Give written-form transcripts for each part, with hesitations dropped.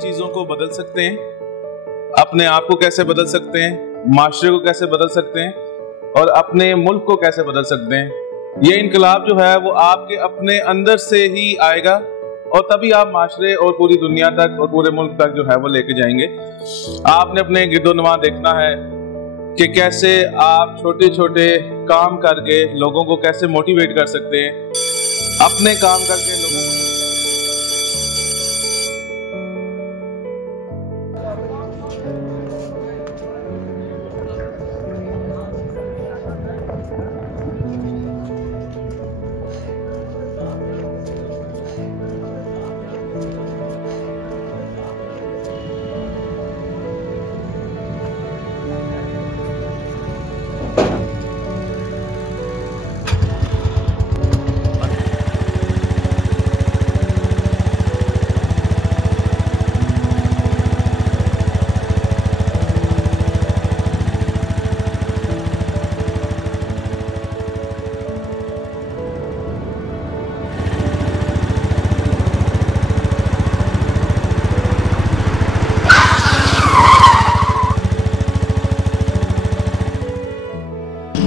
चीजों को बदल सकते हैं, अपने आप को कैसे बदल सकते हैं, माशरे को कैसे बदल सकते हैं और अपने मुल्क को कैसे बदल सकते हैं। ये इनकलाब जो है वो आपके अपने अंदर से ही आएगा और तभी आप माशरे और पूरी दुनिया तक और पूरे मुल्क तक जो है वो लेके जाएंगे। आपने अपने गिरदोनवा देखना है कि कैसे आप छोटे छोटे काम करके लोगों को कैसे मोटिवेट कर सकते हैं, अपने काम करके लोगों को।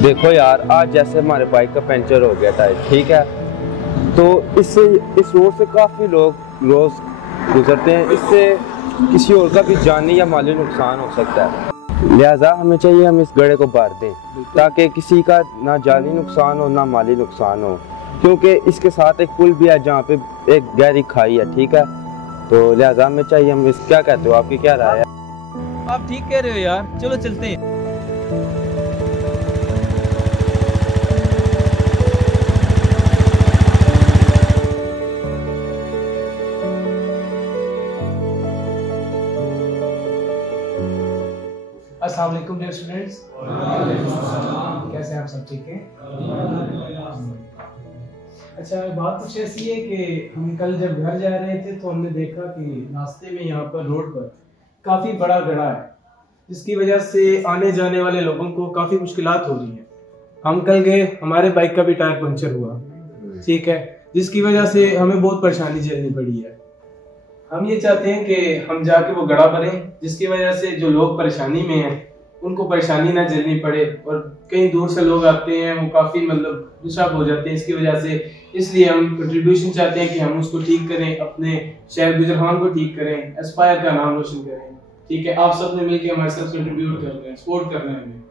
देखो यार, आज जैसे हमारे बाइक का पंचर हो गया टायर, ठीक है, तो इस रोड से काफ़ी लोग रोज़ गुजरते हैं, इससे किसी और का भी जानी या माली नुकसान हो सकता है। लिहाजा हमें चाहिए हम इस गड्ढे को भर दें ताकि किसी का ना जानी नुकसान हो ना माली नुकसान हो, क्योंकि इसके साथ एक पुल भी है जहाँ पे एक गहरी खाई है, ठीक है। तो लिहाजा हमें चाहिए हम इस, क्या कहते हो, आपकी क्या राय है? आप ठीक कह रहे हो यार, चलो चलते हैं। अस्सलाम वालेकुम डियर स्टूडेंट्स, कैसे हैं आप सब? ठीक हैं? अच्छा, बात कुछ ऐसी है कि हम कल जब घर जा रहे थे तो हमने देखा कि रास्ते में यहाँ पर रोड पर काफ़ी बड़ा गड्ढा है, जिसकी वजह से आने जाने वाले लोगों को काफ़ी मुश्किलात हो रही है। हम कल गए, हमारे बाइक का भी टायर पंचर हुआ, ठीक है, जिसकी वजह से हमें बहुत परेशानी झेलनी पड़ी है। हम ये चाहते हैं कि हम जाके वो गड्ढा भरें, जिसकी वजह से जो लोग परेशानी में हैं उनको परेशानी ना झेलनी पड़े, और कहीं दूर से लोग आते हैं वो काफ़ी मतलब डिस्टर्ब हो जाते हैं इसकी वजह से। इसलिए हम कंट्रीब्यूशन चाहते हैं कि हम उसको ठीक करें, अपने शहर गुजरहान को ठीक करें, एस्पायर का नाम रोशन करें, ठीक है। आप सब ने मिलकर हमारे साथ कंट्रीब्यूट करना है, सपोर्ट करना है हमें।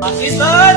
पाकिस्तान